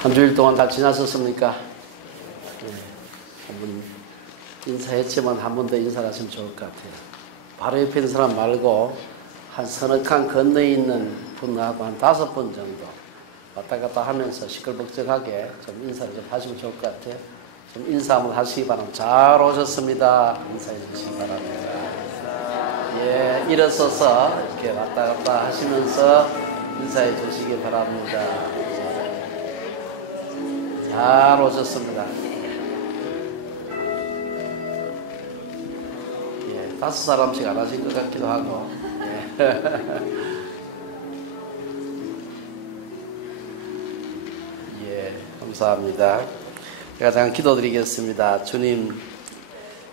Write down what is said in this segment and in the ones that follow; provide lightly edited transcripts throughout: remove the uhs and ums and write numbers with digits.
한 주일 동안 다 지나셨습니까? 네. 한번 인사했지만 한 번 더 인사를 하시면 좋을 것 같아요. 바로 옆에 있는 사람 말고 한 서너 칸 건너에 있는 분하고 한 5번 정도 왔다 갔다 하면서 시끌벅적하게 좀 인사를 좀 하시면 좋을 것 같아요. 좀 인사 한번 하시기 바랍니다. 잘 오셨습니다. 인사해 주시기 바랍니다. 예, 일어서서 이렇게 왔다 갔다 하시면서 인사해 주시기 바랍니다. 잘 오셨습니다. 예, 5사람씩 안 하신 것 같기도 하고. 예, 감사합니다. 제가 잠깐 기도드리겠습니다. 주님,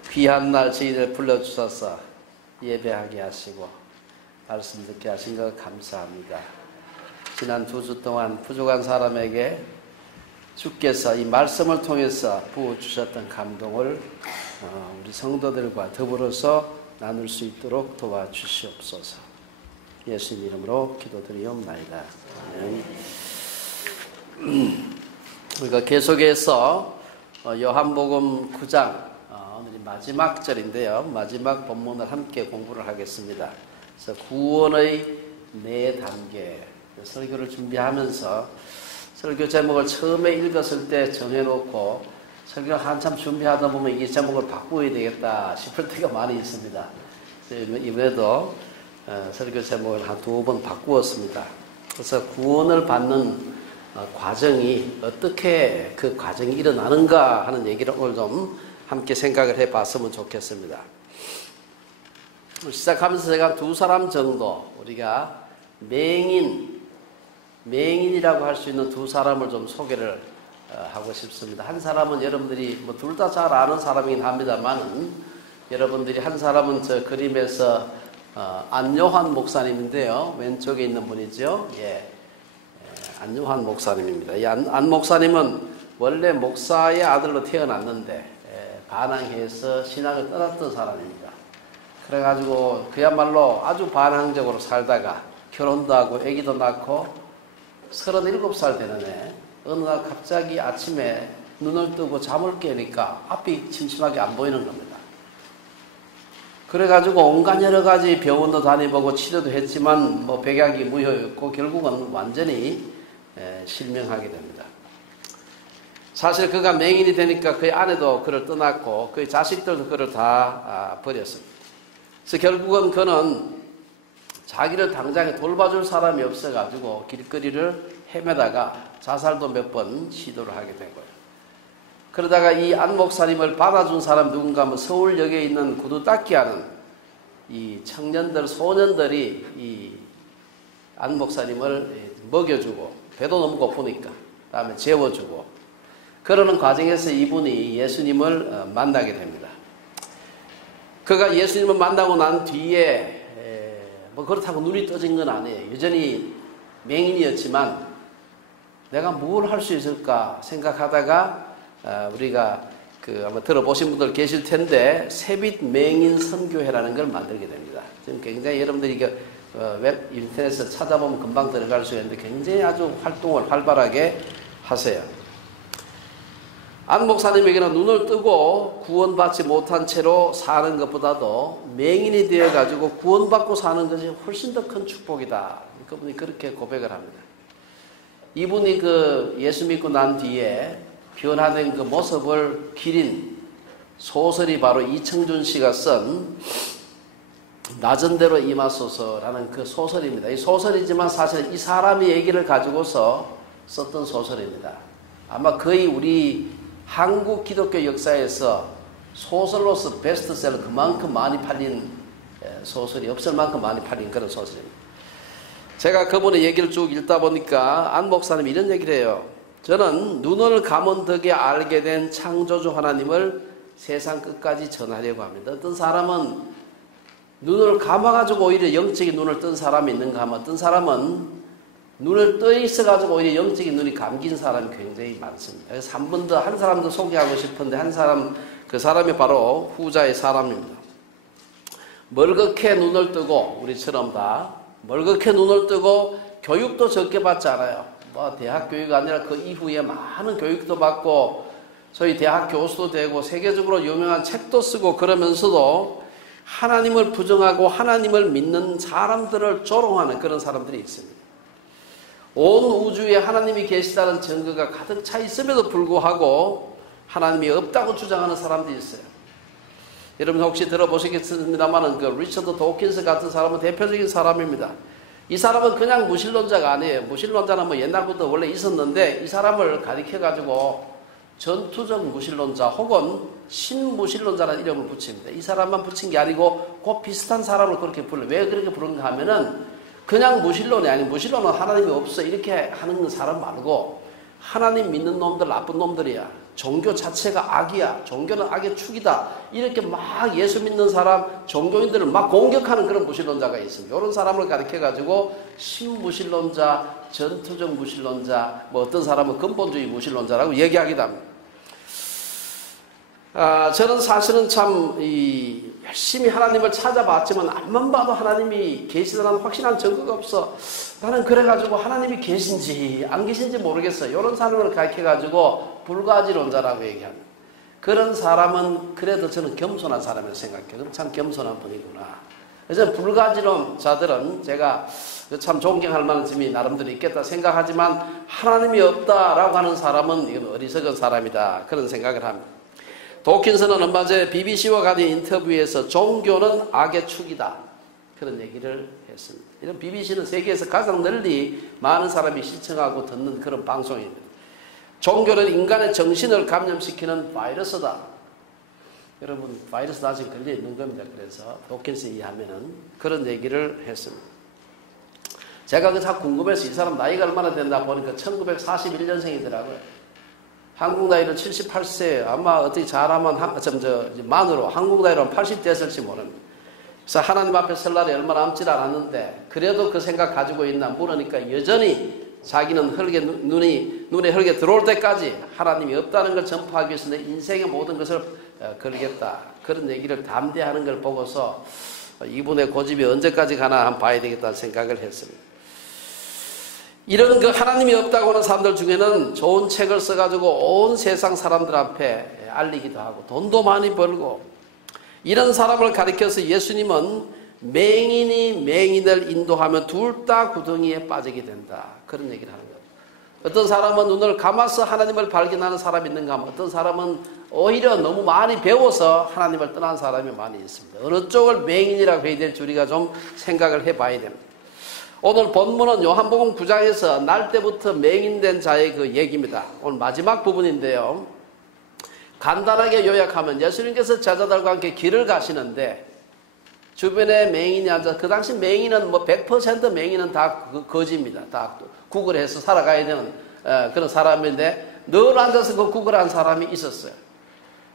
귀한 날 저희를 불러주셔서 예배하게 하시고 말씀 듣게 하신 것 감사합니다. 지난 2주 동안 부족한 사람에게 주께서 이 말씀을 통해서 부어주셨던 감동을 우리 성도들과 더불어서 나눌 수 있도록 도와주시옵소서. 예수님 이름으로 기도드리옵나이다. 우리가 계속해서 요한복음 9장 오늘이 마지막 절인데요. 마지막 본문을 함께 공부를 하겠습니다. 그래서 구원의 4단계 설교를 준비하면서 설교 제목을 처음에 읽었을 때 정해놓고 설교를 한참 준비하다 보면 이 제목을 바꾸어야 되겠다 싶을 때가 많이 있습니다. 이번에도 설교 제목을 한 2번 바꾸었습니다. 그래서 구원을 받는 과정이 어떻게 그 과정이 일어나는가 하는 얘기를 오늘 좀 함께 생각을 해봤으면 좋겠습니다. 시작하면서 제가 2사람 정도 우리가 맹인이라고 할 수 있는 2사람을 좀 소개를 하고 싶습니다. 한 사람은 여러분들이 뭐 둘 다 잘 아는 사람이긴 합니다만 여러분들이 한 사람은 저 그림에서 안요한 목사님인데요. 왼쪽에 있는 분이죠. 예. 안요한 목사님입니다. 이 안 목사님은 원래 목사의 아들로 태어났는데 반항해서 신앙을 떠났던 사람입니다. 그래가지고 그야말로 아주 반항적으로 살다가 결혼도 하고 아기도 낳고 37살 되는 애 어느 날 갑자기 아침에 눈을 뜨고 잠을 깨니까 앞이 침침하게 안 보이는 겁니다. 그래가지고 온갖 여러 가지 병원도 다니보고 치료도 했지만 뭐 백약이 무효였고 결국은 완전히 실명하게 됩니다. 사실 그가 맹인이 되니까 그의 아내도 그를 떠났고 그의 자식들도 그를 다 버렸습니다. 그래서 결국은 그는 자기를 당장에 돌봐줄 사람이 없어가지고 길거리를 헤매다가 자살도 몇 번 시도를 하게 된 거예요. 그러다가 이 안 목사님을 받아준 사람 누군가 하면 서울역에 있는 구두 닦기 하는 이 청년들, 소년들이 이 안 목사님을 먹여주고 배도 너무 고프니까 다음에 재워주고 그러는 과정에서 이분이 예수님을 만나게 됩니다. 그가 예수님을 만나고 난 뒤에 뭐 그렇다고 눈이 떠진 건 아니에요. 여전히 맹인이었지만 내가 뭘 할 수 있을까 생각하다가 우리가 아마 들어보신 분들 계실 텐데 새빛 맹인 선교회라는 걸 만들게 됩니다. 지금 굉장히 여러분들이 웹 인터넷에서 찾아보면 금방 들어갈 수 있는데 굉장히 아주 활동을 활발하게 하세요. 안 목사님에게는 눈을 뜨고 구원받지 못한 채로 사는 것보다도 맹인이 되어가지고 구원받고 사는 것이 훨씬 더 큰 축복이다. 그분이 그렇게 고백을 합니다. 이분이 예수 믿고 난 뒤에 변화된 그 모습을 기린 소설이 바로 이청준 씨가 쓴 낮은 대로 임하소서라는 그 소설입니다. 이 소설이지만 사실 이 사람의 얘기를 가지고서 썼던 소설입니다. 아마 거의 우리 한국 기독교 역사에서 소설로서 베스트셀러 그만큼 많이 팔린 소설이 없을 만큼 많이 팔린 그런 소설입니다. 제가 그분의 얘기를 쭉 읽다 보니까 안 목사님이 이런 얘기를 해요. 저는 눈을 감은 덕에 알게 된 창조주 하나님을 세상 끝까지 전하려고 합니다. 어떤 사람은 눈을 감아가지고 오히려 영적인 눈을 뜬 사람이 있는가 하면 어떤 사람은 눈을 떠 있어가지고 오히려 영적인 눈이 감긴 사람이 굉장히 많습니다. 그래서 한 사람 더 소개하고 싶은데 그 사람이 바로 후자의 사람입니다. 멀겋게 눈을 뜨고 우리처럼 다 멀겋게 눈을 뜨고 교육도 적게 받지 않아요. 뭐 대학 교육이 아니라 그 이후에 많은 교육도 받고 소위 대학 교수도 되고 세계적으로 유명한 책도 쓰고 그러면서도 하나님을 부정하고 하나님을 믿는 사람들을 조롱하는 그런 사람들이 있습니다. 온 우주에 하나님이 계시다는 증거가 가득 차 있음에도 불구하고 하나님이 없다고 주장하는 사람들이 있어요. 여러분 혹시 들어보시겠습니다만 그 리처드 도킨스 같은 사람은 대표적인 사람입니다. 이 사람은 그냥 무신론자가 아니에요. 무신론자는 뭐 옛날부터 원래 있었는데 이 사람을 가리켜가지고 전투적 무신론자 혹은 신무신론자라는 이름을 붙입니다. 이 사람만 붙인 게 아니고 그 비슷한 사람을 그렇게 불러요. 왜 그렇게 부르는가 하면은 그냥 무신론이 아니고 무신론은 하나님이 없어 이렇게 하는 사람 말고 하나님 믿는 놈들 나쁜 놈들이야. 종교 자체가 악이야. 종교는 악의 축이다. 이렇게 막 예수 믿는 사람, 종교인들을 막 공격하는 그런 무신론자가 있습니다. 이런 사람을 가르쳐가지고 신무신론자, 전투적 무신론자, 뭐 어떤 사람은 근본주의 무신론자라고 얘기하기도 합니다. 저는 사실은 참 열심히 하나님을 찾아봤지만 앞만 봐도 하나님이 계시다는 확실한 증거가 없어. 나는 그래가지고 하나님이 계신지 안 계신지 모르겠어. 이런 사람을 가르쳐가지고 불가지론자라고 얘기합니다. 그런 사람은 그래도 저는 겸손한 사람이라고 생각해요. 참 겸손한 분이구나. 그래서 불가지론자들은 제가 참 존경할 만한 점이 나름대로 있겠다 생각하지만 하나님이 없다라고 하는 사람은 이건 어리석은 사람이다. 그런 생각을 합니다. 도킨스는 얼마 전에 BBC와 가진 인터뷰에서 종교는 악의 축이다. 그런 얘기를 했습니다. 이런 BBC는 세계에서 가장 널리 많은 사람이 시청하고 듣는 그런 방송입니다. 종교는 인간의 정신을 감염시키는 바이러스다. 여러분 바이러스 아직 걸려있는 겁니다. 그래서 도킨스에 의하면은 그런 얘기를 했습니다. 제가 그 참 궁금해서 이 사람 나이가 얼마나 됐나 보니까 1941년생이더라고요. 한국 나이로 78세, 아마 어떻게 잘하면 만으로 한국 나이로 80 됐을지 모릅니다. 그래서 하나님 앞에 설 날이 얼마 남지 않았는데 그래도 그 생각 가지고 있나 물으니까 여전히 자기는 눈에 흙에 들어올 때까지 하나님이 없다는 걸 전파하기 위해서 내 인생의 모든 것을 걸겠다. 그런 얘기를 담대하는 걸 보고서 이분의 고집이 언제까지 가나 한번 봐야 되겠다는 생각을 했습니다. 이런 그 하나님이 없다고 하는 사람들 중에는 좋은 책을 써가지고 온 세상 사람들 앞에 알리기도 하고 돈도 많이 벌고 이런 사람을 가리켜서 예수님은 맹인이 맹인을 인도하면 둘 다 구덩이에 빠지게 된다. 그런 얘기를 하는 거예요. 어떤 사람은 눈을 감아서 하나님을 발견하는 사람이 있는가 하면 어떤 사람은 오히려 너무 많이 배워서 하나님을 떠난 사람이 많이 있습니다. 어느 쪽을 맹인이라고 해야 될지 우리가 좀 생각을 해봐야 됩니다. 오늘 본문은 요한복음 9장에서 날 때부터 맹인된 자의 그 얘기입니다. 오늘 마지막 부분인데요. 간단하게 요약하면 예수님께서 제자들과 함께 길을 가시는데 주변에 맹인이 앉아 그 당시 맹인은 뭐 100% 맹인은 다 거지입니다. 다 구걸해서 살아가야 되는 그런 사람인데 늘 앉아서 그 구걸한 사람이 있었어요.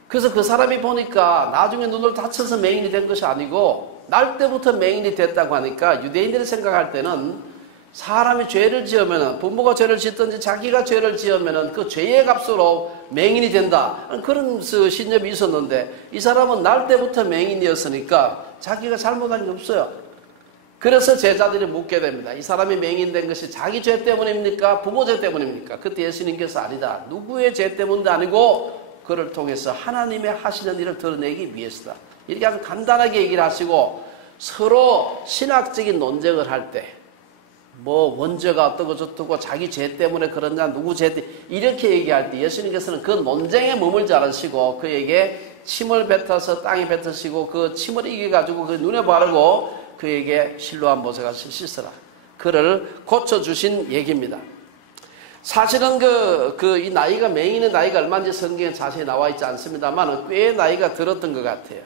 그래서 그 사람이 보니까 나중에 눈을 다쳐서 맹인이 된 것이 아니고 날 때부터 맹인이 됐다고 하니까 유대인들이 생각할 때는 사람이 죄를 지으면 부모가 죄를 짓든지 자기가 죄를 지으면 그 죄의 값으로 맹인이 된다. 그런 신념이 있었는데 이 사람은 날 때부터 맹인이었으니까 자기가 잘못한 게 없어요. 그래서 제자들이 묻게 됩니다. 이 사람이 맹인된 것이 자기 죄 때문입니까? 부모 죄 때문입니까? 그때 예수님께서 아니다. 누구의 죄 때문도 아니고 그를 통해서 하나님의 하시는 일을 드러내기 위해서다. 이렇게 아주 간단하게 얘기를 하시고 서로 신학적인 논쟁을 할 때 뭐 원죄가 어떻고 저떻고 자기 죄 때문에 그러냐 누구 죄 때문에 이렇게 얘기할 때 예수님께서는 그 논쟁에 머물지 않으시고 그에게 침을 뱉어서 땅에 뱉으시고 그 침을 이겨가지고 그 눈에 바르고 그에게 실로암 못에 씻으라. 그를 고쳐주신 얘기입니다. 사실은 이 나이가 맹인의 나이가 얼마인지 성경에 자세히 나와 있지 않습니다만 꽤 나이가 들었던 것 같아요.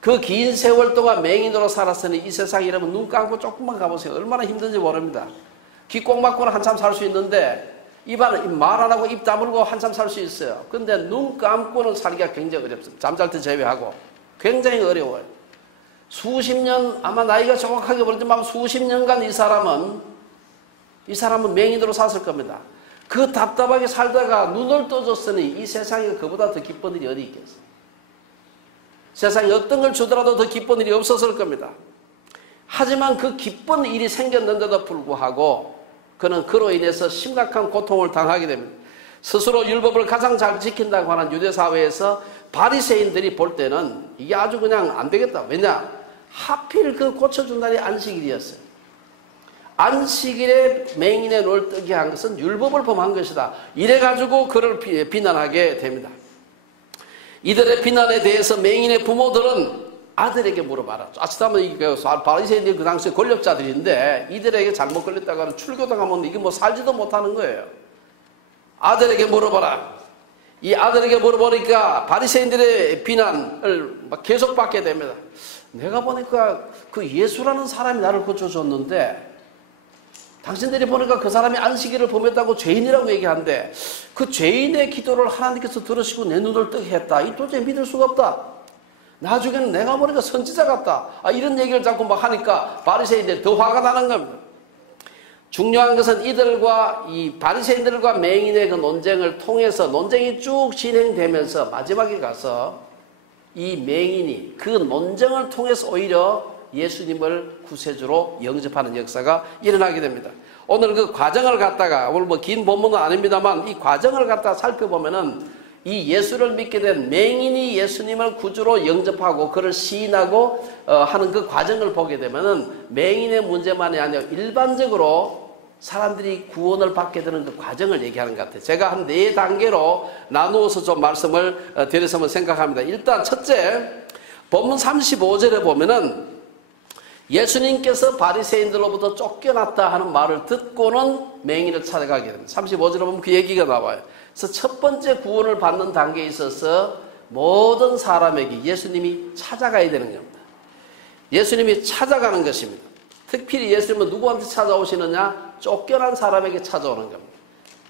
그 긴 세월 동안 맹인으로 살았으니 이 세상에 여러분 눈 감고 조금만 가보세요. 얼마나 힘든지 모릅니다. 귀 꼭 막고는 한참 살 수 있는데 말 안 하고 입 다물고 한참 살 수 있어요. 근데 눈 감고는 살기가 굉장히 어렵습니다. 잠잘 때 제외하고 굉장히 어려워요. 수십 년 아마 나이가 정확하게 모르지만 수십 년간 이 사람은 맹인으로 샀을 겁니다. 그 답답하게 살다가 눈을 떠줬으니 이 세상에 그보다 더 기쁜 일이 어디 있겠어요. 세상에 어떤 걸 주더라도 더 기쁜 일이 없었을 겁니다. 하지만 그 기쁜 일이 생겼는데도 불구하고 그는 그로 인해서 심각한 고통을 당하게 됩니다. 스스로 율법을 가장 잘 지킨다고 하는 유대사회에서 바리새인들이 볼 때는 이게 아주 그냥 안 되겠다. 왜냐? 하필 그 고쳐준 날이 안식일이었어요. 안식일에 맹인의 눈을 뜨게 한 것은 율법을 범한 것이다. 이래가지고 그를 비난하게 됩니다. 이들의 비난에 대해서 맹인의 부모들은 아들에게 물어봐라. 아치다면 바리새인들이 그 당시에 권력자들인데 이들에게 잘못 걸렸다고 하면 출교당하면 이게 뭐 살지도 못하는 거예요. 아들에게 물어봐라. 이 아들에게 물어보니까 바리새인들의 비난을 막 계속 받게 됩니다. 내가 보니까 그 예수라는 사람이 나를 고쳐줬는데 당신들이 보니까 그 사람이 안식일을 범했다고 죄인이라고 얘기하는데 그 죄인의 기도를 하나님께서 들으시고 내 눈을 뜨게 했다. 이 도저히 믿을 수가 없다. 나중에는 내가 보니까 선지자 같다. 이런 얘기를 자꾸 막 하니까 바리새인들이 더 화가 나는 겁니다. 중요한 것은 이들과 이 바리새인들과 맹인의 그 논쟁을 통해서 논쟁이 쭉 진행되면서 마지막에 가서 이 맹인이 그 논쟁을 통해서 오히려 예수님을 구세주로 영접하는 역사가 일어나게 됩니다. 오늘 그 과정을 갖다가 오늘 뭐 긴 본문은 아닙니다만 이 과정을 갖다가 살펴보면은 이 예수를 믿게 된 맹인이 예수님을 구주로 영접하고 그를 시인하고 하는 그 과정을 보게 되면은 맹인의 문제만이 아니라 일반적으로 사람들이 구원을 받게 되는 그 과정을 얘기하는 것 같아요. 제가 한 4단계로 나누어서 좀 말씀을 드렸으면 생각합니다. 일단 첫째, 본문 35절에 보면은 예수님께서 바리새인들로부터 쫓겨났다 하는 말을 듣고는 맹인을 찾아가게 됩니다. 35절에 보면 그 얘기가 나와요. 그래서 첫 번째 구원을 받는 단계에 있어서 모든 사람에게 예수님이 찾아가야 되는 겁니다. 예수님이 찾아가는 것입니다. 특별히 예수님은 누구한테 찾아오시느냐? 쫓겨난 사람에게 찾아오는 겁니다.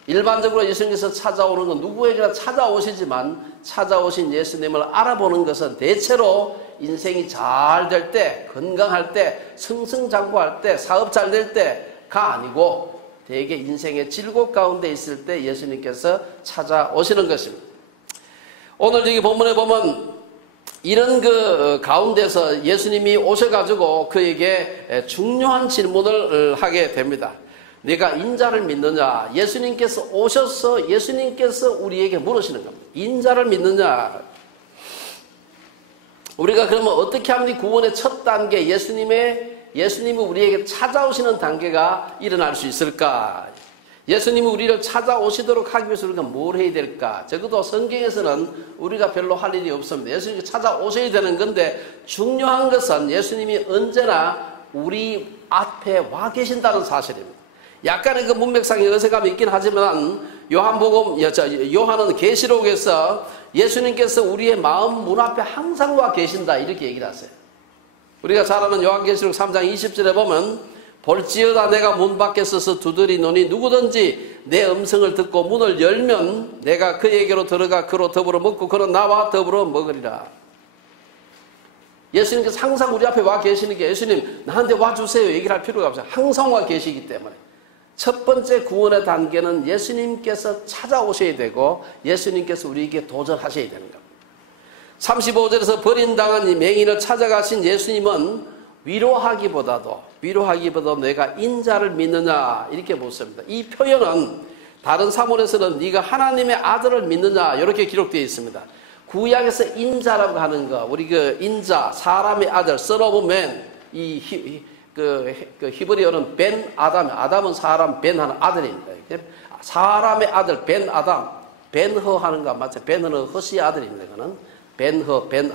일반적으로 예수님께서 찾아오는 건 누구에게나 찾아오시지만 찾아오신 예수님을 알아보는 것은 대체로 인생이 잘 될 때, 건강할 때, 승승장구할 때, 사업 잘 될 때가 아니고 대개 인생의 질곡 가운데 있을 때 예수님께서 찾아오시는 것입니다. 오늘 여기 본문에 보면 이런 그 가운데서 예수님이 오셔가지고 그에게 중요한 질문을 하게 됩니다. 네가 인자를 믿느냐? 예수님께서 오셔서 예수님께서 우리에게 물으시는 겁니다. 인자를 믿느냐? 우리가 그러면 어떻게 하면 이 구원의 첫 단계 예수님이 우리에게 찾아오시는 단계가 일어날 수 있을까? 예수님이 우리를 찾아오시도록 하기 위해서 우리가 뭘 해야 될까? 적어도 성경에서는 우리가 별로 할 일이 없습니다. 예수님이 찾아오셔야 되는 건데 중요한 것은 예수님이 언제나 우리 앞에 와 계신다는 사실입니다. 약간의 그 문맥상의 어색함이 있긴 하지만 요한은 계시록에서 예수님께서 우리의 마음 문 앞에 항상 와 계신다 이렇게 얘기를 하세요. 우리가 잘 아는 요한계시록 3장 20절에 보면 볼지어다 내가 문 밖에 서서 두드리노니 누구든지 내 음성을 듣고 문을 열면 내가 그에게로 들어가 그로 더불어 먹고 그는 나와 더불어 먹으리라. 예수님께서 항상 우리 앞에 와 계시는 게 예수님 나한테 와주세요 얘기를 할 필요가 없어요. 항상 와 계시기 때문에. 첫 번째 구원의 단계는 예수님께서 찾아오셔야 되고 예수님께서 우리에게 도전하셔야 되는 겁니다. 35절에서 버림당한 이 맹인을 찾아가신 예수님은 위로하기보다도 내가 인자를 믿느냐 이렇게 묻습니다. 이 표현은 다른 사본에서는 네가 하나님의 아들을 믿느냐 이렇게 기록되어 있습니다. 구약에서 인자라고 하는 거 우리 그 인자 사람의 아들 son of man 그 히브리어는 벤 아담은 사람 벤 하는 아들입니다. 사람의 아들 벤 아담 벤허 하는 거 맞죠? 벤허는 허시의 아들입니다. 그는 벤허 벤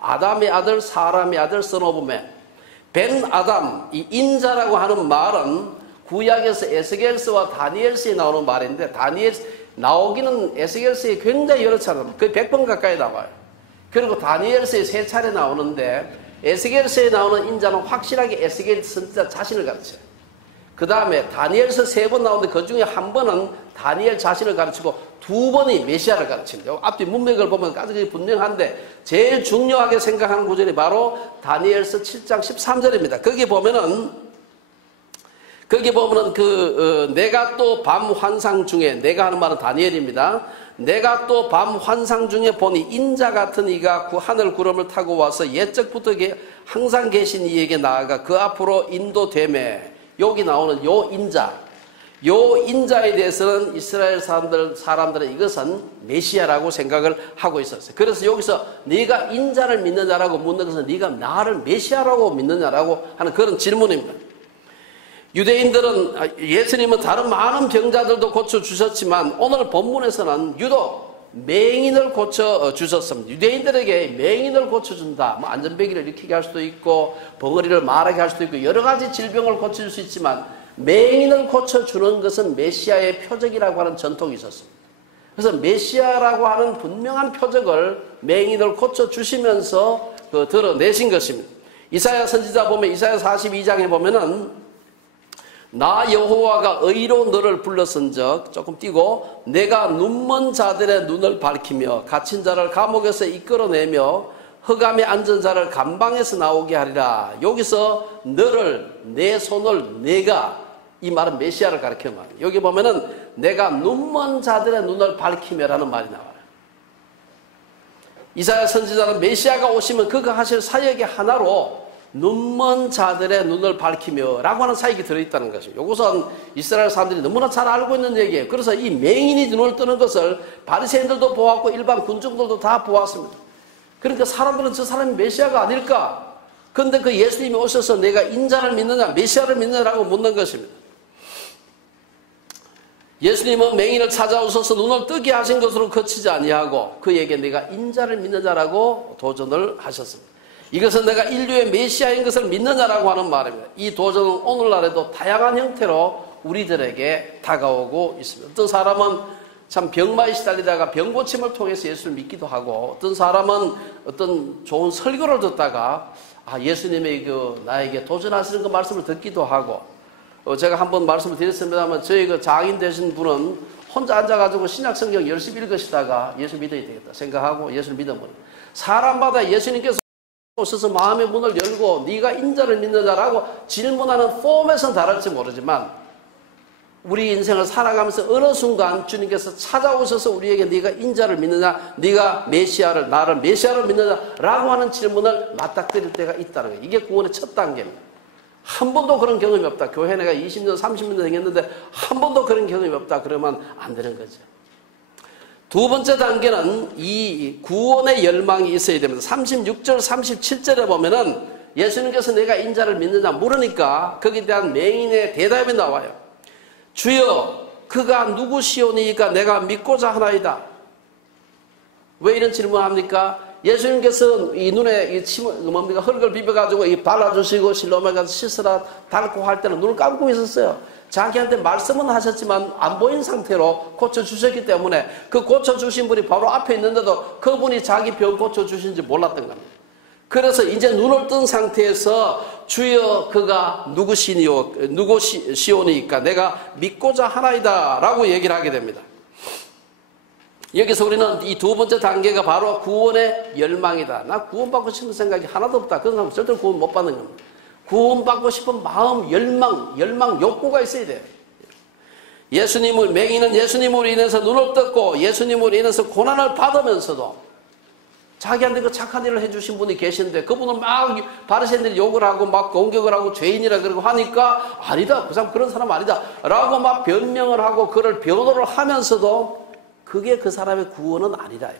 아담의 아들 사람의 아들 son of man 벤 아담 이 인자라고 하는 말은 구약에서 에스겔서와 다니엘서에 나오는 말인데 나오기는 에스겔서에 굉장히 여러 차례 거의 100번 가까이 나와요. 그리고 다니엘서에 3차례 나오는데 에스겔서에 나오는 인자는 확실하게 에스겔 선지자 자신을 가르쳐요. 그 다음에 다니엘서 3번 나오는데 그 중에 한 번은 다니엘 자신을 가르치고 2번이 메시아를 가르칩니다. 앞뒤 문맥을 보면 까지 분명한데 제일 중요하게 생각하는 구절이 바로 다니엘서 7장 13절입니다. 거기 보면은 내가 또 밤 환상 중에 내가 하는 말은 다니엘입니다. 내가 또 밤 환상 중에 보니 인자 같은 이가 하늘 구름을 타고 와서 옛적부터 항상 계신 이에게 나아가 그 앞으로 인도되매 여기 나오는 요 인자 요 인자에 대해서는 이스라엘 사람들은 이것은 메시아라고 생각을 하고 있었어요. 그래서 여기서 네가 인자를 믿느냐라고 묻는 것은 네가 나를 메시아라고 믿느냐라고 하는 그런 질문입니다. 유대인들은 예수님은 다른 많은 병자들도 고쳐주셨지만 오늘 본문에서는 유독 맹인을 고쳐주셨습니다. 유대인들에게 맹인을 고쳐준다. 뭐 안전배기를 일으키게 할 수도 있고 벙어리를 말하게 할 수도 있고 여러 가지 질병을 고쳐줄 수 있지만 맹인을 고쳐주는 것은 메시아의 표적이라고 하는 전통이 있었습니다. 그래서 메시아라고 하는 분명한 표적을 맹인을 고쳐주시면서 드러내신 것입니다. 이사야 선지자 보면 이사야 42장에 보면은 나 여호와가 의로운 너를 불렀은즉 조금 띄고 내가 눈먼 자들의 눈을 밝히며 갇힌 자를 감옥에서 이끌어내며 흑암에 앉은 자를 감방에서 나오게 하리라. 여기서 너를 내 손을 내가 이 말은 메시아를 가리키는 말이에요. 여기 보면은 내가 눈먼 자들의 눈을 밝히며라는 말이 나와요. 이사야 선지자는 메시아가 오시면 그가 하실 사역의 하나로 눈먼 자들의 눈을 밝히며 라고 하는 사역이 들어있다는 것입니다. 이것은 이스라엘 사람들이 너무나 잘 알고 있는 얘기예요. 그래서 이 맹인이 눈을 뜨는 것을 바리새인들도 보았고 일반 군중들도 다 보았습니다. 그러니까 사람들은 저 사람이 메시아가 아닐까? 그런데 그 예수님이 오셔서 내가 인자를 믿느냐 메시아를 믿느냐라고 묻는 것입니다. 예수님은 맹인을 찾아오셔서 눈을 뜨게 하신 것으로 그치지 아니하고 그에게 내가 인자를 믿느냐라고 도전을 하셨습니다. 이것은 내가 인류의 메시아인 것을 믿느냐라고 하는 말입니다. 이 도전은 오늘날에도 다양한 형태로 우리들에게 다가오고 있습니다. 어떤 사람은 참 병마에 시달리다가 병고침을 통해서 예수를 믿기도 하고 어떤 사람은 어떤 좋은 설교를 듣다가 예수님의 나에게 도전하시는 그 말씀을 듣기도 하고 제가 한번 말씀을 드렸습니다만 저희 그 장인 되신 분은 혼자 앉아가지고 신약성경 열심히 읽으시다가 예수 믿어야 되겠다 생각하고 예수를 믿어버려요. 사람마다 예수님께서 오셔서 마음의 문을 열고 네가 인자를 믿느냐라고 질문하는 폼에서는 다를지 모르지만 우리 인생을 살아가면서 어느 순간 주님께서 찾아오셔서 우리에게 네가 인자를 믿느냐 네가 나를 메시아를 믿느냐라고 하는 질문을 맞닥뜨릴 때가 있다는 거예요. 이게 구원의 첫 단계입니다. 한 번도 그런 경험이 없다. 교회 내가 20년 30년 다녔는데 한 번도 그런 경험이 없다 그러면 안 되는 거죠. 두 번째 단계는 이 구원의 열망이 있어야 됩니다. 36절 37절에 보면은 예수님께서 내가 인자를 믿느냐 물으니까 거기에 대한 맹인의 대답이 나와요. 주여 그가 누구시오니까 내가 믿고자 하나이다. 왜 이런 질문을 합니까? 예수님께서 이 눈에 흙을 비벼가지고 발라주시고 실로암에 가서 씻으라 닳고 할 때는 눈을 감고 있었어요. 자기한테 말씀은 하셨지만 안 보인 상태로 고쳐주셨기 때문에 그 고쳐주신 분이 바로 앞에 있는데도 그분이 자기 병 고쳐주신지 몰랐던 겁니다. 그래서 이제 눈을 뜬 상태에서 주여 그가 누구시오니까 내가 믿고자 하나이다 라고 얘기를 하게 됩니다. 여기서 우리는 이 두 번째 단계가 바로 구원의 열망이다. 나 구원받고 싶은 생각이 하나도 없다. 그런 사람은 절대로 구원 못 받는 겁니다. 구원받고 싶은 마음, 열망, 욕구가 있어야 돼요. 맹인은 예수님으로 인해서 눈을 떴고 예수님으로 인해서 고난을 받으면서도 자기한테 그 착한 일을 해주신 분이 계시는데 그분은 막 바리새인들이 욕을 하고 막 공격을 하고 죄인이라 그러고 하니까 아니다. 그 사람 그런 사람 아니다. 라고 막 변명을 하고 그를 변호를 하면서도 그게 그 사람의 구원은 아니다.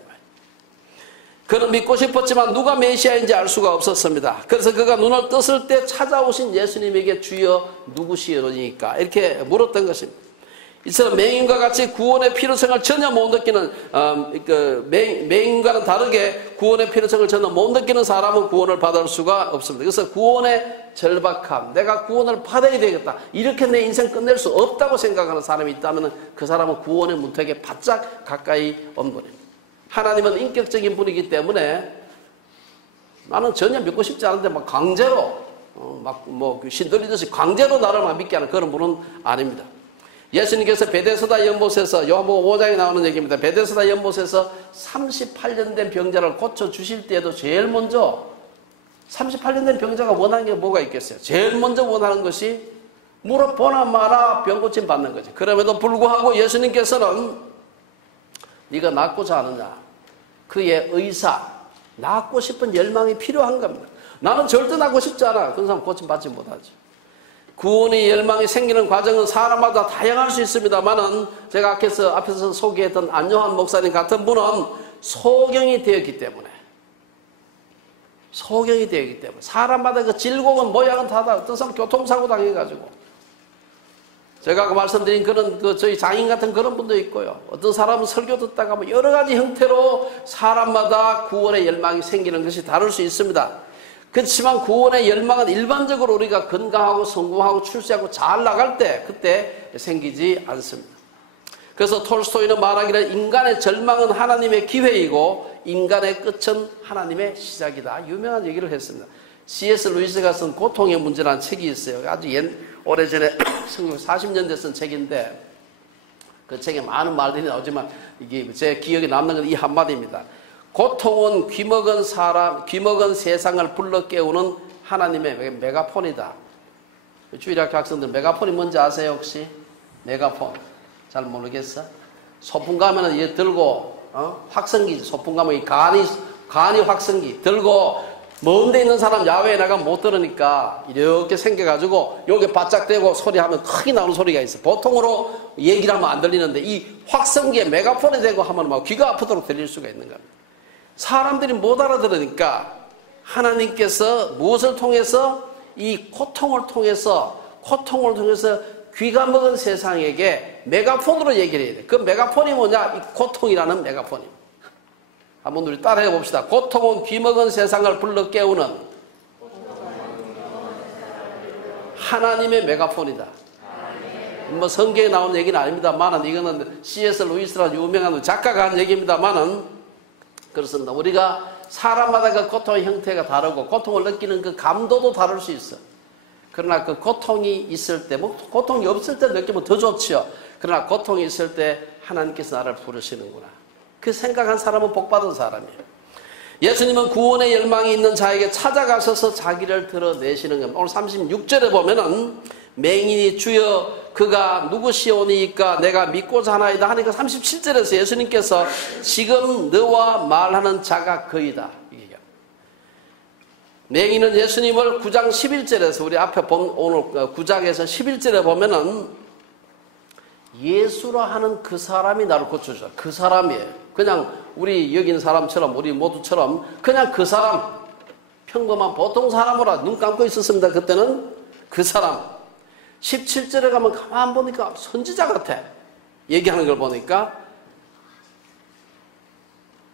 그는 믿고 싶었지만 누가 메시아인지 알 수가 없었습니다. 그래서 그가 눈을 떴을 때 찾아오신 예수님에게 주여 누구시오니까 이렇게 물었던 것입니다. 이처럼 맹인과 같이 구원의 필요성을 전혀 못 느끼는 맹인과는 다르게 구원의 필요성을 전혀 못 느끼는 사람은 구원을 받을 수가 없습니다. 그래서 구원의 절박함, 내가 구원을 받아야 되겠다, 이렇게 내 인생 끝낼 수 없다고 생각하는 사람이 있다면 그 사람은 구원의 문턱에 바짝 가까이 온 분입니다. 하나님은 인격적인 분이기 때문에 나는 전혀 믿고 싶지 않은데 막 강제로 신들리듯이 강제로 나를 막 믿게 하는 그런 분은 아닙니다. 예수님께서 베데스다 연못에서 요한복음 5장에 나오는 얘기입니다. 베데스다 연못에서 38년 된 병자를 고쳐주실 때에도 제일 먼저 38년 된 병자가 원하는 게 뭐가 있겠어요? 제일 먼저 원하는 것이 무릎 보나 마나 병고침 받는 거지. 그럼에도 불구하고 예수님께서는 네가 낫고자 하느냐? 그의 의사, 낫고 싶은 열망이 필요한 겁니다. 나는 절대 낫고 싶지 않아. 그런 사람 고침 받지 못하죠. 구원의 열망이 생기는 과정은 사람마다 다양할 수 있습니다만은 제가 앞에서 소개했던 안요한 목사님 같은 분은 소경이 되었기 때문에 사람마다 그 질곡은 모양은 다 어떤 사람 교통사고 당해가지고 제가 아까 말씀드린 그런 저희 장인 같은 그런 분도 있고요. 어떤 사람은 설교 듣다가 뭐 여러 가지 형태로 사람마다 구원의 열망이 생기는 것이 다를 수 있습니다. 그렇지만 구원의 열망은 일반적으로 우리가 건강하고 성공하고 출세하고 잘 나갈 때 그때 생기지 않습니다. 그래서 톨스토이는 말하기를 인간의 절망은 하나님의 기회이고 인간의 끝은 하나님의 시작이다. 유명한 얘기를 했습니다. C.S. 루이스가 쓴 고통의 문제라는 책이 있어요. 아주 오래전에 40년 됐던 책인데 그 책에 많은 말들이 나오지만 이게 제 기억에 남는 건 이 한마디입니다. 고통은 귀먹은 세상을 불러 깨우는 하나님의 메가폰이다. 주일학교 학생들 메가폰이 뭔지 아세요 혹시? 메가폰 잘 모르겠어? 소풍 가면은 얘 들고 확성기 소풍 가면 간이 확성기 들고 먼데 있는 사람 야외에 나가면 못 들으니까 이렇게 생겨가지고 여기 바짝 대고 소리하면 크게 나오는 소리가 있어. 보통으로 얘기를 하면 안 들리는데 이 확성기에 메가폰이 대고 하면 막 귀가 아프도록 들릴 수가 있는 겁니다. 사람들이 못 알아들으니까 하나님께서 무엇을 통해서 이 고통을 통해서 귀가 먹은 세상에게 메가폰으로 얘기를 해야 돼. 그 메가폰이 뭐냐? 이 고통이라는 메가폰입니다. 한번 우리 따라해 봅시다. 고통은 귀먹은 세상을 불러 깨우는 하나님의 메가폰이다. 뭐 성경에 나오는 얘기는 아닙니다만은 이거는 C.S. 루이스라는 유명한 작가가 한 얘기입니다만은 그렇습니다. 우리가 사람마다 그 고통의 형태가 다르고 고통을 느끼는 그 감도도 다를 수 있어. 그러나 그 고통이 있을 때, 뭐 고통이 없을 때 느끼면 더 좋지요. 그러나 고통이 있을 때 하나님께서 나를 부르시는구나. 그 생각한 사람은 복받은 사람이에요. 예수님은 구원의 열망이 있는 자에게 찾아가셔서 자기를 드러내시는 겁니다. 오늘 36절에 보면은 맹인이 주여 그가 누구시오니까 내가 믿고자 하나이다 하니까 37절에서 예수님께서 지금 너와 말하는 자가 그이다. 맹인은 예수님을 9장 11절에서 우리 앞에 본 오늘 9장에서 11절에 보면은 예수라 하는 그 사람이 나를 고쳐줘. 그 사람이에요. 그냥 우리 여기 있는 사람처럼 우리 모두처럼 그냥 그 사람 평범한 보통 사람으로 눈 감고 있었습니다. 그때는 그 사람 17절에 가면 가만 보니까 선지자 같아. 얘기하는 걸 보니까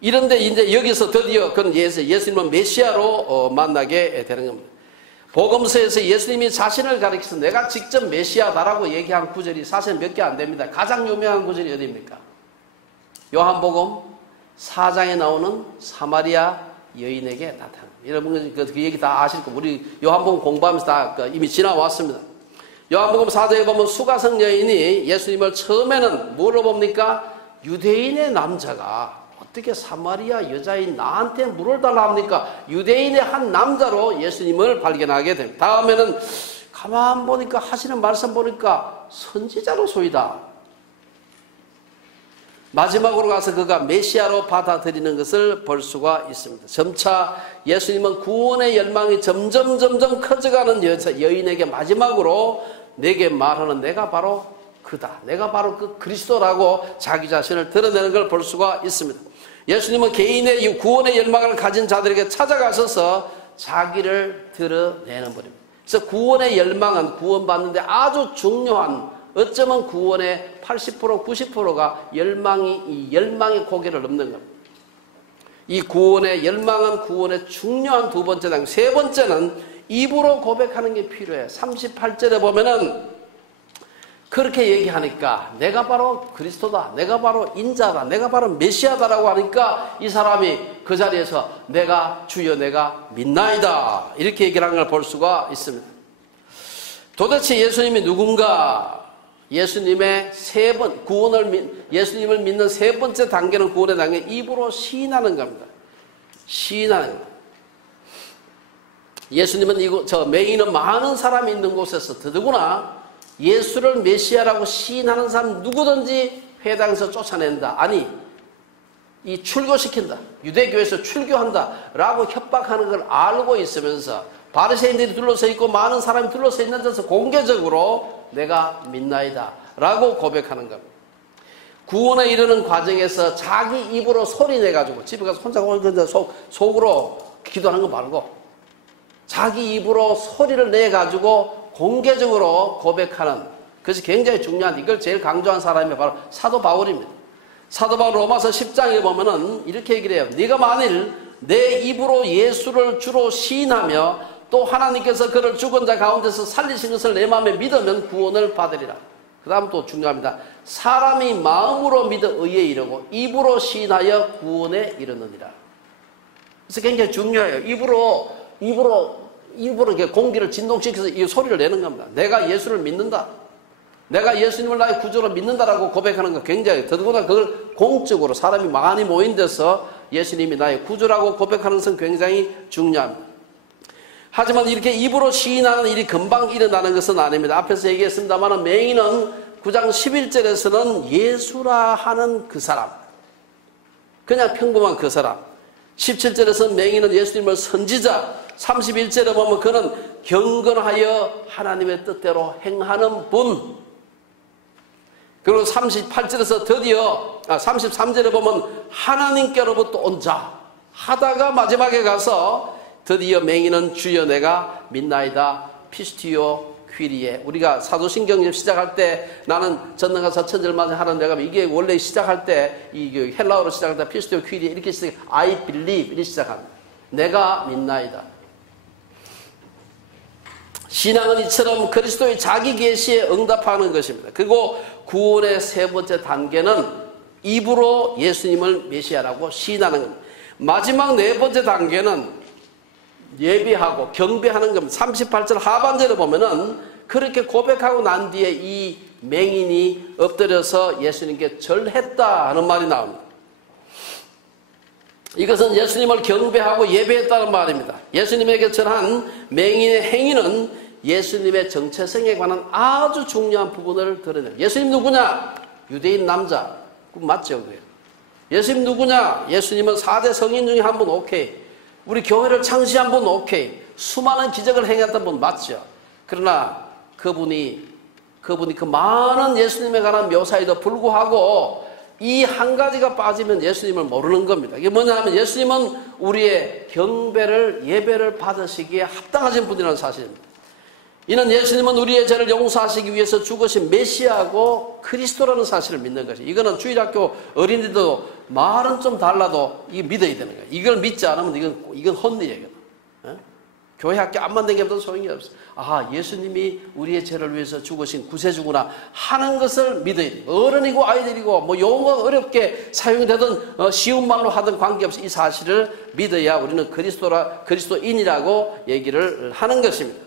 이런데 이제 여기서 드디어 그런 예수님은 메시아로 만나게 되는 겁니다. 복음서에서 예수님이 자신을 가리켜서 내가 직접 메시아다라고 얘기한 구절이 사실 몇 개 안 됩니다. 가장 유명한 구절이 어디입니까? 요한복음 4장에 나오는 사마리아 여인에게 나타납니다. 여러분 그 얘기 다 아실 거고 우리 요한복음 공부하면서 다 이미 지나왔습니다. 요한복음 4장에 보면 수가성 여인이 예수님을 처음에는 뭐로 봅니까? 유대인의 남자가 어떻게 사마리아 여자인 나한테 물을 달라 합니까? 유대인의 한 남자로 예수님을 발견하게 됩니다. 다음에는 가만 보니까 하시는 말씀 보니까 선지자로 소이다. 마지막으로 가서 그가 메시아로 받아들이는 것을 볼 수가 있습니다. 점차 예수님은 구원의 열망이 점점 커져가는 여인에게 마지막으로 내게 말하는 내가 바로 그다. 내가 바로 그 그리스도라고 자기 자신을 드러내는 걸 볼 수가 있습니다. 예수님은 개인의 이 구원의 열망을 가진 자들에게 찾아가셔서 자기를 드러내는 분입니다. 그래서 구원의 열망은 구원받는데 아주 중요한 어쩌면 구원의 80% 90%가 이 열망의 고개를 넘는 겁니다. 이 구원의 열망은 구원의 중요한 두 번째 단계. 세 번째는 입으로 고백하는 게 필요해. 38절에 보면은 그렇게 얘기하니까 내가 바로 그리스도다. 내가 바로 인자다. 내가 바로 메시아다라고 하니까 이 사람이 그 자리에서 내가 주여 내가 믿나이다. 이렇게 얘기를 하는 걸 볼 수가 있습니다. 도대체 예수님이 누군가? 예수님의 예수님을 믿는 세 번째 단계는 구원의 단계, 입으로 시인하는 겁니다. 시인하는 겁니다. 예수님은 맹인은 많은 사람이 있는 곳에서 더더구나 예수를 메시아라고 시인하는 사람 누구든지 회당에서 쫓아낸다. 아니, 출교시킨다. 유대교에서 출교한다. 라고 협박하는 걸 알고 있으면서 바리새인들이 둘러서 있고 많은 사람이 둘러서 있는 데서 공개적으로 내가 믿나이다 라고 고백하는 겁니다. 구원에 이르는 과정에서 자기 입으로 소리 내가지고 집에 가서 혼자 속으로 기도하는 거 말고 자기 입으로 소리를 내가지고 공개적으로 고백하는, 그것이 굉장히 중요한, 이걸 제일 강조한 사람이 바로 사도 바울입니다. 사도 바울 로마서 10장에 보면은 이렇게 얘기를 해요. 네가 만일 내 입으로 예수를 주로 시인하며 또 하나님께서 그를 죽은 자 가운데서 살리신 것을 내 마음에 믿으면 구원을 받으리라. 그 다음 또 중요합니다. 사람이 마음으로 믿어 의에 이르고 입으로 시인하여 구원에 이르느니라. 그래서 굉장히 중요해요. 입으로 이렇게 공기를 진동시켜서 이 소리를 내는 겁니다. 내가 예수를 믿는다. 내가 예수님을 나의 구주로 믿는다라고 고백하는 거 굉장히, 더구나 그걸 공적으로 사람이 많이 모인 데서 예수님이 나의 구주라고 고백하는 것은 굉장히 중요합니다. 하지만 이렇게 입으로 시인하는 일이 금방 일어나는 것은 아닙니다. 앞에서 얘기했습니다만 맹인은 9장 11절에서는 예수라 하는 그 사람, 그냥 평범한 그 사람, 17절에서는 맹인은 예수님을 선지자, 31절에 보면 그는 경건하여 하나님의 뜻대로 행하는 분, 그리고 38절에서 드디어 33절에 보면 하나님께로부터 온 자 하다가 마지막에 가서 드디어 맹인은 주여 내가 믿나이다 피스티오 퀴리에. 우리가 사도신경 시작할 때 나는 전능하사 천절만을 하는 내가 이게 원래 시작할 때 이 헬라어로 시작할 때 피스티오 퀴리에 이렇게 시작, I believe 이렇게 시작합니다. 내가 믿나이다. 신앙은 이처럼 그리스도의 자기 계시에 응답하는 것입니다. 그리고 구원의 세 번째 단계는 입으로 예수님을 메시아라고 시인하는 겁니다. 마지막 네 번째 단계는 예비하고 경배하는 겁니다. 38절 하반절에 보면은 그렇게 고백하고 난 뒤에 이 맹인이 엎드려서 예수님께 절했다 하는 말이 나옵니다. 이것은 예수님을 경배하고 예배했다는 말입니다. 예수님에게 절한 맹인의 행위는 예수님의 정체성에 관한 아주 중요한 부분을 드러내요. 예수님 누구냐? 유대인 남자. 맞죠? 그게. 예수님 누구냐? 예수님은 4대 성인 중에 한 분, 오케이. 우리 교회를 창시한 분, 오케이. 수많은 기적을 행했던 분, 맞죠? 그러나 그분이 그 많은 예수님에 관한 묘사에도 불구하고 이 한 가지가 빠지면 예수님을 모르는 겁니다. 이게 뭐냐 하면 예수님은 우리의 경배를, 예배를 받으시기에 합당하신 분이라는 사실입니다. 이는 예수님은 우리의 죄를 용서하시기 위해서 죽으신 메시아고 그리스도라는 사실을 믿는 것이. 이거는 주일학교 어린이도 말은 좀 달라도 이게 믿어야 되는 거예요. 이걸 믿지 않으면 이건 헛일이에요. 교회 학교 안만 다녀도 소용이 없어. 아, 예수님이 우리의 죄를 위해서 죽으신 구세주구나 하는 것을 믿어야 돼요. 어른이고 아이들이고 뭐 용어가 어렵게 사용이 되든 쉬운 말로 하든 관계없이 이 사실을 믿어야 우리는 그리스도인이라고 얘기를 하는 것입니다.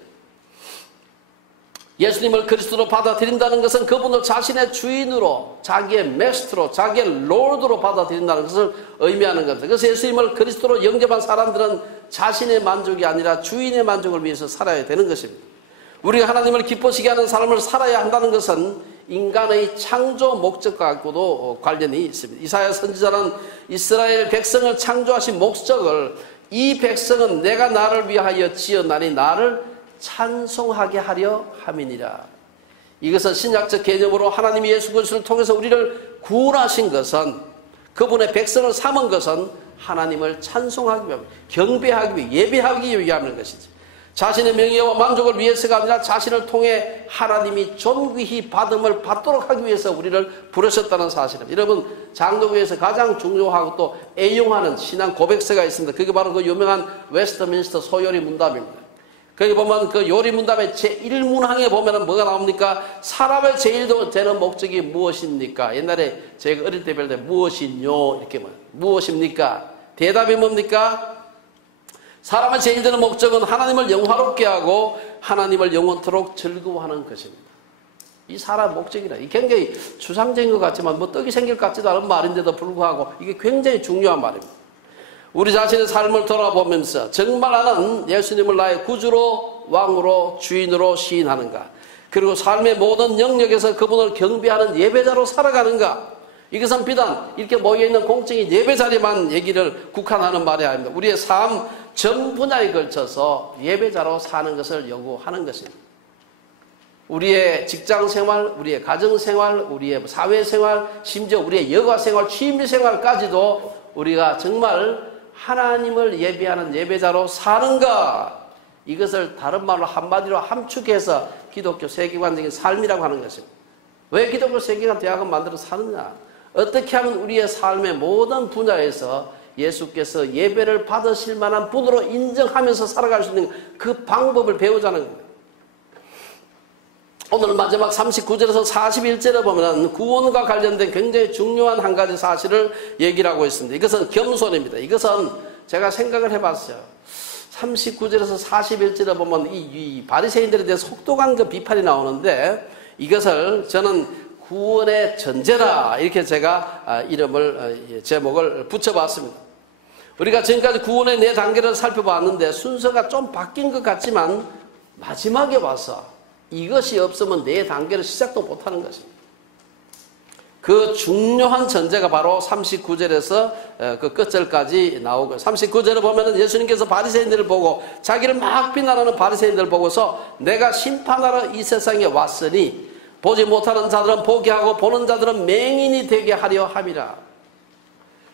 예수님을 그리스도로 받아들인다는 것은 그분을 자신의 주인으로, 자기의 메스트로, 자기의 롤드로 받아들인다는 것을 의미하는 겁니다. 그래서 예수님을 그리스도로 영접한 사람들은 자신의 만족이 아니라 주인의 만족을 위해서 살아야 되는 것입니다. 우리가 하나님을 기쁘시게 하는 삶을 살아야 한다는 것은 인간의 창조 목적과도 관련이 있습니다. 이사야 선지자는 이스라엘 백성을 창조하신 목적을, 이 백성은 내가 나를 위하여 지었나니 나를 찬송하게 하려 함이니라. 이것은 신약적 개념으로 하나님이 예수 그리스도를 통해서 우리를 구원하신 것은, 그분의 백성을 삼은 것은 하나님을 찬송하기 위함, 경배하기 위해, 예배하기 위함인 것이지. 자신의 명예와 만족을 위해서가 아니라 자신을 통해 하나님이 존귀히 받음을 받도록 하기 위해서 우리를 부르셨다는 사실입니다. 여러분, 장로교에서 가장 중요하고 또 애용하는 신앙 고백서가 있습니다. 그게 바로 그 유명한 웨스트민스터 소요리 문답입니다. 거기 보면 그 요리 문답의 제1문항에 보면은 뭐가 나옵니까? 사람의 제일 되는 목적이 무엇입니까? 옛날에 제가 어릴 때 배울 때 무엇이뇨? 이렇게 말해요. 무엇입니까? 대답이 뭡니까? 사람의 제일 되는 목적은 하나님을 영화롭게 하고 하나님을 영원토록 즐거워하는 것입니다. 이 사람 목적이라. 이 굉장히 추상적인 것 같지만 뭐 떡이 생길 것 같지도 않은 말인데도 불구하고 이게 굉장히 중요한 말입니다. 우리 자신의 삶을 돌아보면서 정말 나는 예수님을 나의 구주로, 왕으로, 주인으로 시인하는가? 그리고 삶의 모든 영역에서 그분을 경배하는 예배자로 살아가는가? 이것은 비단 이렇게 모여있는 공적인 예배 자리만 얘기를 국한하는 말이 아닙니다. 우리의 삶 전 분야에 걸쳐서 예배자로 사는 것을 요구하는 것입니다. 우리의 직장생활, 우리의 가정생활, 우리의 사회생활, 심지어 우리의 여가생활, 취미생활까지도 우리가 정말 하나님을 예배하는 예배자로 사는가, 이것을 다른 말로 한마디로 함축해서 기독교 세계관적인 삶이라고 하는 것입니다. 왜 기독교 세계관 대학을 만들어 사느냐? 어떻게 하면 우리의 삶의 모든 분야에서 예수께서 예배를 받으실 만한 분으로 인정하면서 살아갈 수 있는 그 방법을 배우자는 겁니다. 오늘 마지막 39절에서 41절에 보면 구원과 관련된 굉장히 중요한 한 가지 사실을 얘기를 하고 있습니다. 이것은 겸손입니다. 이것은 제가 생각을 해봤어요. 39절에서 41절에 보면 이 바리새인들에 대해 속독한 그 비판이 나오는데, 이것을 저는 구원의 전제라 이렇게 제가 제목을 붙여봤습니다. 우리가 지금까지 구원의 4단계를 살펴봤는데 순서가 좀 바뀐 것 같지만 마지막에 와서 이것이 없으면 4단계를 시작도 못하는 것입니다. 그 중요한 전제가 바로 39절에서 그 끝절까지 나오고, 39절에 보면은 예수님께서 바리새인들을 보고, 자기를 막 비난하는 바리새인들을 보고서 내가 심판하러 이 세상에 왔으니 보지 못하는 자들은 보게 하고 보는 자들은 맹인이 되게 하려 함이라.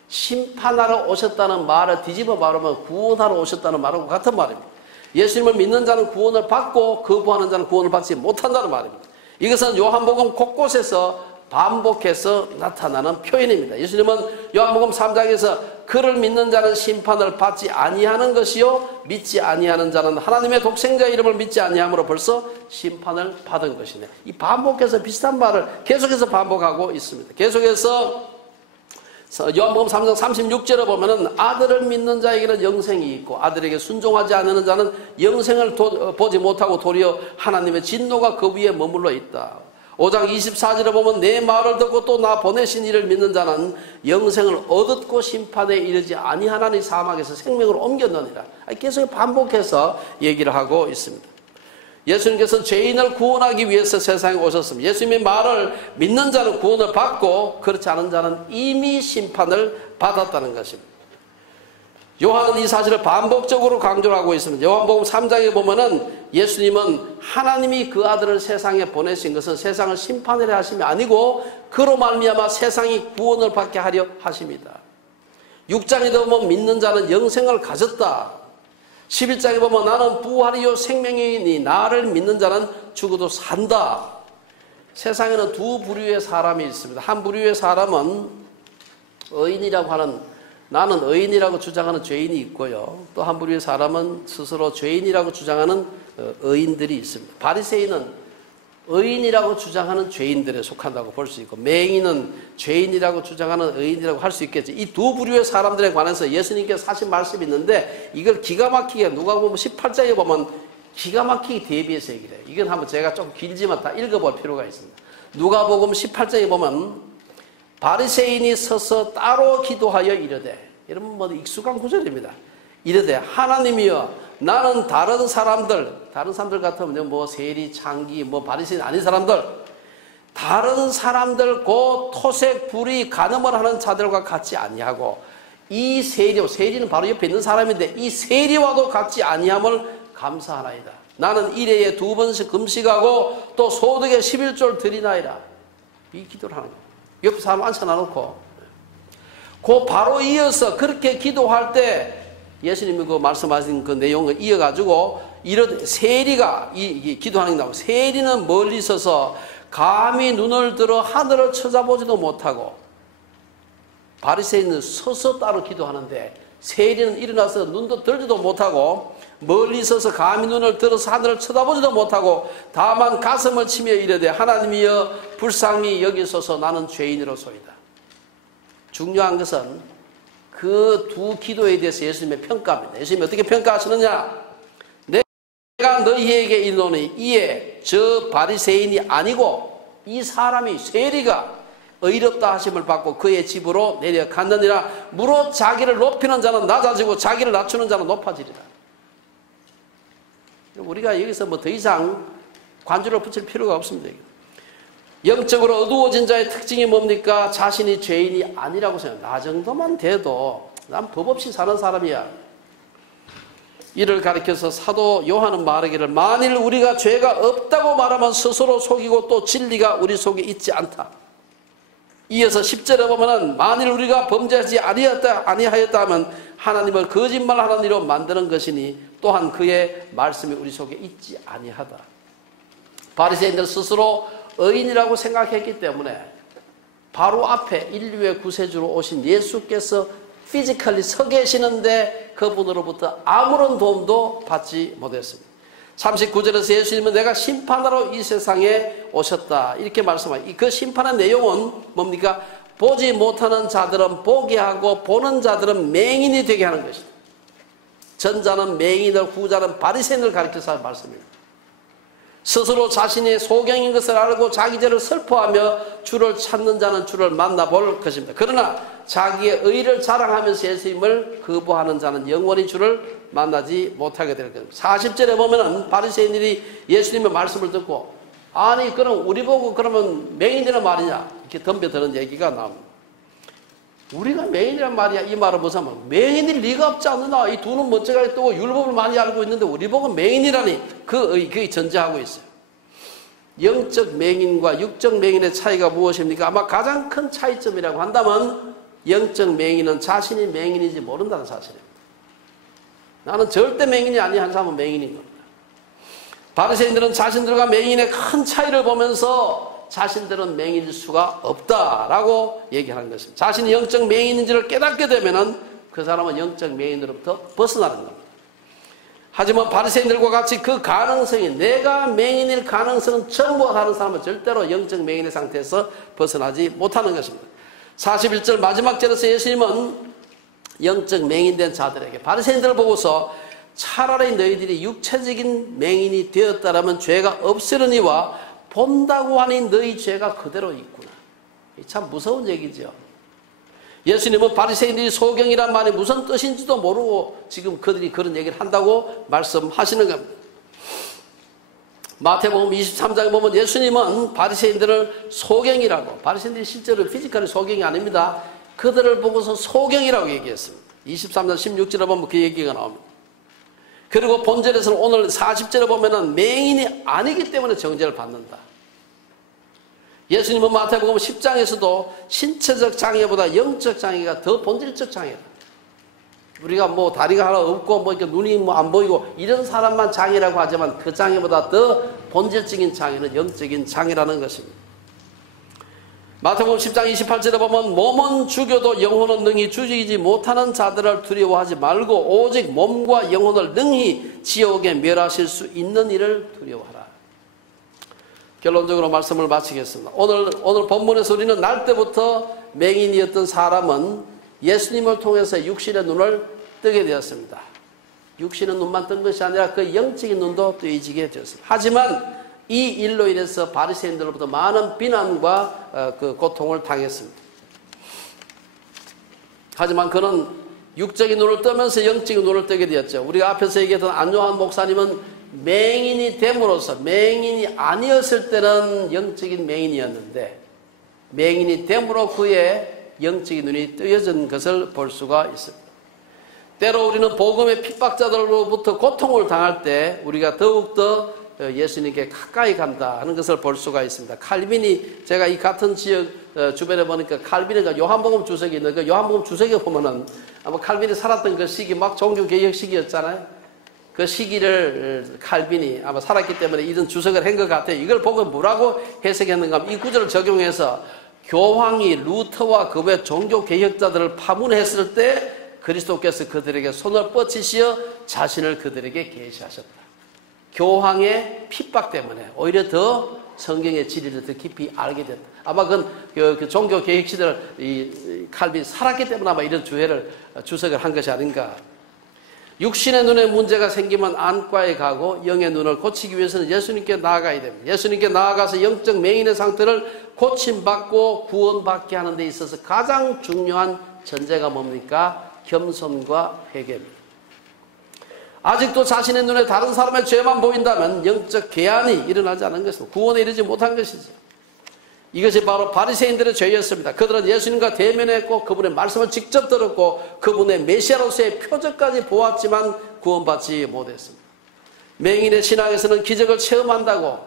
심판하러 오셨다는 말을 뒤집어 말하면 구원하러 오셨다는 말하고 같은 말입니다. 예수님을 믿는 자는 구원을 받고 거부하는 자는 구원을 받지 못한다는 말입니다. 이것은 요한복음 곳곳에서 반복해서 나타나는 표현입니다. 예수님은 요한복음 3장에서 그를 믿는 자는 심판을 받지 아니하는 것이요 믿지 아니하는 자는 하나님의 독생자의 이름을 믿지 아니함으로 벌써 심판을 받은 것이네. 이 반복해서 비슷한 말을 계속해서 반복하고 있습니다. 계속해서 요한복음 3장 36절에 보면은 아들을 믿는 자에게는 영생이 있고 아들에게 순종하지 않는 자는 영생을 보지 못하고 도리어 하나님의 진노가 그 위에 머물러 있다. 5장 24절에 보면 내 말을 듣고 또 나 보내신 이를 믿는 자는 영생을 얻었고 심판에 이르지 아니하나니 사망에서 생명으로 옮겼느니라. 계속 반복해서 얘기를 하고 있습니다. 예수님께서는 죄인을 구원하기 위해서 세상에 오셨습니다. 예수님의 말을 믿는 자는 구원을 받고 그렇지 않은 자는 이미 심판을 받았다는 것입니다. 요한은 이 사실을 반복적으로 강조를 하고 있습니다. 요한복음 3장에 보면은 예수님은 하나님이 그 아들을 세상에 보내신 것은 세상을 심판하려 하심이 아니고 그로 말미암아 세상이 구원을 받게 하려 하십니다. 6장에 보면 믿는 자는 영생을 가졌다. 11장에 보면 나는 부활이요 생명이니 나를 믿는 자는 죽어도 산다. 세상에는 두 부류의 사람이 있습니다. 한 부류의 사람은 의인이라고 하는, 나는 의인이라고 주장하는 죄인이 있고요. 또 한 부류의 사람은 스스로 죄인이라고 주장하는 의인들이 있습니다. 바리새인은 의인이라고 주장하는 죄인들에 속한다고 볼 수 있고, 맹인은 죄인이라고 주장하는 의인이라고 할 수 있겠죠. 이 두 부류의 사람들에 관해서 예수님께서 하신 말씀이 있는데, 이걸 기가 막히게 누가복음 18장에 보면 기가 막히게 대비해서 얘기를 해요. 이건 한번 제가 좀 길지만 다 읽어볼 필요가 있습니다. 누가복음 18장에 보면 바리새인이 서서 따로 기도하여 이르되, 여러분 뭐 익숙한 구절입니다. 이르되 하나님이여 나는 다른 사람들 같으면 뭐 세리, 창기, 뭐 바리새인 아닌 사람들, 다른 사람들 곧 토색, 불의, 간음을 하는 자들과 같지 아니하고 이 세리는 바로 옆에 있는 사람인데 이 세리와도 같지 아니함을 감사하나이다. 나는 일회에 2번씩 금식하고 또 소득의 11조를 드리나이다. 이 기도를 하는 거예요. 옆에 사람 앉혀놔놓고 그 바로 이어서 그렇게 기도할 때 예수님이 그 말씀하신 그 내용을 이어가지고 이런 세리가 이 기도하는 게 나오고, 세리는 멀리 서서 감히 눈을 들어 하늘을 쳐다보지도 못하고, 바리새인은 서서 따로 기도하는데 세리는 일어나서 눈도 들지도 못하고 멀리 서서 감히 눈을 들어서 하늘을 쳐다보지도 못하고 다만 가슴을 치며 이르되 하나님이여 불쌍히 여기소서 나는 죄인으로소이다. 중요한 것은 그 두 기도에 대해서 예수님의 평가입니다. 예수님이 어떻게 평가하시느냐? 내가 너희에게 이르노니 이에 저 바리새인이 아니고 이 사람이 세리가 의롭다 하심을 받고 그의 집으로 내려갔느니라. 무릇 자기를 높이는 자는 낮아지고 자기를 낮추는 자는 높아지리라. 우리가 여기서 뭐 더 이상 관주를 붙일 필요가 없습니다. 영적으로 어두워진 자의 특징이 뭡니까? 자신이 죄인이 아니라고 생각해요. 나 정도만 돼도 난 법 없이 사는 사람이야. 이를 가리켜서 사도 요한은 말하기를 만일 우리가 죄가 없다고 말하면 스스로 속이고 또 진리가 우리 속에 있지 않다. 이어서 10절에 보면은 만일 우리가 범죄하지 아니하였다 하면 하나님을 거짓말하는 이로 만드는 것이니 또한 그의 말씀이 우리 속에 있지 아니하다. 바리새인들 스스로 의인이라고 생각했기 때문에 바로 앞에 인류의 구세주로 오신 예수께서 피지컬리 서 계시는데 그분으로부터 아무런 도움도 받지 못했습니다. 39절에서 예수님은 내가 심판하러 이 세상에 오셨다 이렇게 말씀하셨습니다. 그 심판의 내용은 뭡니까? 보지 못하는 자들은 보게 하고 보는 자들은 맹인이 되게 하는 것이다. 전자는 맹인을, 후자는 바리새인을 가리켜서 할 말씀입니다. 스스로 자신의 소경인 것을 알고 자기 죄를 슬퍼하며 주를 찾는 자는 주를 만나볼 것입니다. 그러나 자기의 의를 자랑하면서 예수님을 거부하는 자는 영원히 주를 만나지 못하게 될 겁니다. 40절에 보면은 바리새인들이 예수님의 말씀을 듣고 아니 그럼 우리 보고 그러면 맹인이란 말이냐 이렇게 덤벼드는 얘기가 나옵니다. 우리가 맹인이란 말이야 이 말을 무슨 말? 맹인일 리가 없지 않느냐. 이 두 눈 멋쩍하게 뜨고 율법을 많이 알고 있는데 우리 보고 맹인이라니 그게 전제하고 있어요. 영적 맹인과 육적 맹인의 차이가 무엇입니까? 아마 가장 큰 차이점이라고 한다면 영적 맹인은 자신이 맹인인지 모른다는 사실입니다. 나는 절대 맹인이 아니야 한 사람은 맹인인 겁니다. 바리새인들은 자신들과 맹인의 큰 차이를 보면서 자신들은 맹인일 수가 없다라고 얘기하는 것입니다. 자신이 영적 맹인인지를 깨닫게 되면은 그 사람은 영적 맹인으로부터 벗어나는 겁니다. 하지만 바리새인들과 같이 그 가능성이 내가 맹인일 가능성은 전부 다른 사람은 절대로 영적 맹인의 상태에서 벗어나지 못하는 것입니다. 41절 마지막 절에서 예수님은 영적 맹인된 자들에게 바리새인들을 보고서 차라리 너희들이 육체적인 맹인이 되었다라면 죄가 없으려니와 본다고 하니 너희 죄가 그대로 있구나. 참 무서운 얘기죠. 예수님은 바리새인들이 소경이란 말이 무슨 뜻인지도 모르고 지금 그들이 그런 얘기를 한다고 말씀하시는 겁니다. 마태복음 23장에 보면 예수님은 바리새인들을 소경이라고, 바리새인들이 실제로 피지컬이 소경이 아닙니다. 그들을 보고서 소경이라고 얘기했습니다. 23장 16절에 보면 그 얘기가 나옵니다. 그리고 본절에서는 오늘 40절에 보면은 맹인이 아니기 때문에 정죄를 받는다. 예수님은 마태복음 10장에서도 신체적 장애보다 영적 장애가 더 본질적 장애다. 우리가 뭐 다리가 하나 없고 뭐 이렇게 눈이 뭐 안 보이고 이런 사람만 장애라고 하지만 그 장애보다 더 본질적인 장애는 영적인 장애라는 것입니다. 마태복음 10장 28절에 보면 몸은 죽여도 영혼은 능히 죽이지 못하는 자들을 두려워하지 말고 오직 몸과 영혼을 능히 지옥에 멸하실 수 있는 이를 두려워하라. 결론적으로 말씀을 마치겠습니다. 오늘 본문에서 우리는 날 때부터 맹인이었던 사람은 예수님을 통해서 육신의 눈을 뜨게 되었습니다. 육신의 눈만 뜬 것이 아니라 그 영적인 눈도 뜨이지게 되었습니다. 하지만 이 일로 인해서 바리새인들로부터 많은 비난과 그 고통을 당했습니다. 하지만 그는 육적인 눈을 뜨면서 영적인 눈을 뜨게 되었죠. 우리가 앞에서 얘기했던 안요한 목사님은 맹인이 됨으로써 맹인이 아니었을 때는 영적인 맹인이었는데 맹인이 됨으로 그의 영적인 눈이 뜨여진 것을 볼 수가 있습니다. 때로 우리는 복음의 핍박자들로부터 고통을 당할 때 우리가 더욱더 예수님께 가까이 간다 하는 것을 볼 수가 있습니다. 칼빈이 제가 이 같은 지역 주변에 보니까 칼빈이가 요한복음 주석이 있는데 그 요한복음 주석에 보면은 아마 칼빈이 살았던 그 시기 막 종교개혁 시기였잖아요. 그 시기를 칼빈이 아마 살았기 때문에 이런 주석을 한 것 같아요. 이걸 보고 뭐라고 해석했는가 하면 이 구절을 적용해서 교황이 루터와 그 외 종교개혁자들을 파문했을 때 그리스도께서 그들에게 손을 뻗치시어 자신을 그들에게 계시하셨다. 교황의 핍박 때문에 오히려 더 성경의 진리를 더 깊이 알게 됐다. 아마 그 종교 개혁 시대를 이 칼빈이 살았기 때문에 아마 이런 주석을 한 것이 아닌가. 육신의 눈에 문제가 생기면 안과에 가고 영의 눈을 고치기 위해서는 예수님께 나아가야 됩니다. 예수님께 나아가서 영적 맹인의 상태를 고침받고 구원받게 하는 데 있어서 가장 중요한 전제가 뭡니까? 겸손과 회개입니다. 아직도 자신의 눈에 다른 사람의 죄만 보인다면 영적 개안이 일어나지 않은 것입니다. 구원에 이르지 못한 것이죠. 이것이 바로 바리새인들의 죄였습니다. 그들은 예수님과 대면했고 그분의 말씀을 직접 들었고 그분의 메시아로서의 표적까지 보았지만 구원받지 못했습니다. 맹인의 신앙에서는 기적을 체험한다고,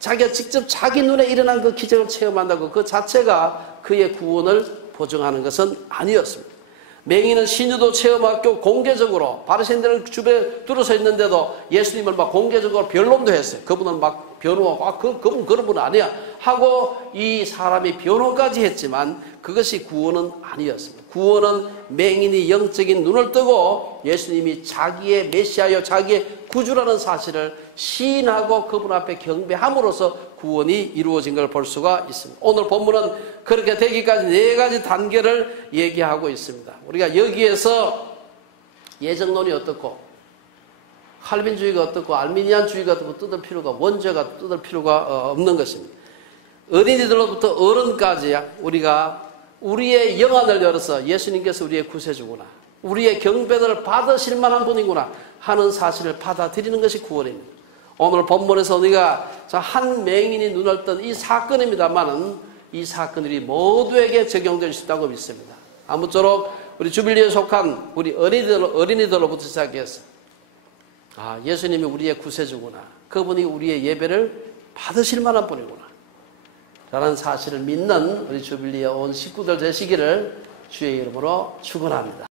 자기가 직접 자기 눈에 일어난 그 기적을 체험한다고 그 자체가 그의 구원을 보증하는 것은 아니었습니다. 맹인은 신유도 체험하고 공개적으로 바리새인들 주변에 둘러서 있는데도 예수님을 막 공개적으로 변론도 했어요. 그분은 막 변호하고 그분 그런 분 아니야 하고 이 사람이 변호까지 했지만 그것이 구원은 아니었습니다. 구원은 맹인이 영적인 눈을 뜨고 예수님이 자기의 메시아여 자기의 구주라는 사실을 시인하고 그분 앞에 경배함으로써 구원이 이루어진 걸 볼 수가 있습니다. 오늘 본문은 그렇게 되기까지 4가지 단계를 얘기하고 있습니다. 우리가 여기에서 예정론이 어떻고 칼빈주의가 어떻고 알미니안주의가 어떻고 뜯을 필요가 원죄가 뜯을 필요가 없는 것입니다. 어린이들로부터 어른까지 우리가 우리의 영안을 열어서 예수님께서 우리의 구세주구나, 우리의 경배를 받으실 만한 분이구나 하는 사실을 받아들이는 것이 구원입니다. 오늘 본문에서 우리가 한 맹인이 눈을 뜬 이 사건입니다만은 이 사건들이 모두에게 적용될 수 있다고 믿습니다. 아무쪼록 우리 주빌리에 속한 우리 어린이들로부터 시작해서 예수님이 우리의 구세주구나, 그분이 우리의 예배를 받으실 만한 분이구나 라는 사실을 믿는 우리 주빌리에 온 식구들 되시기를 주의 이름으로 축원합니다.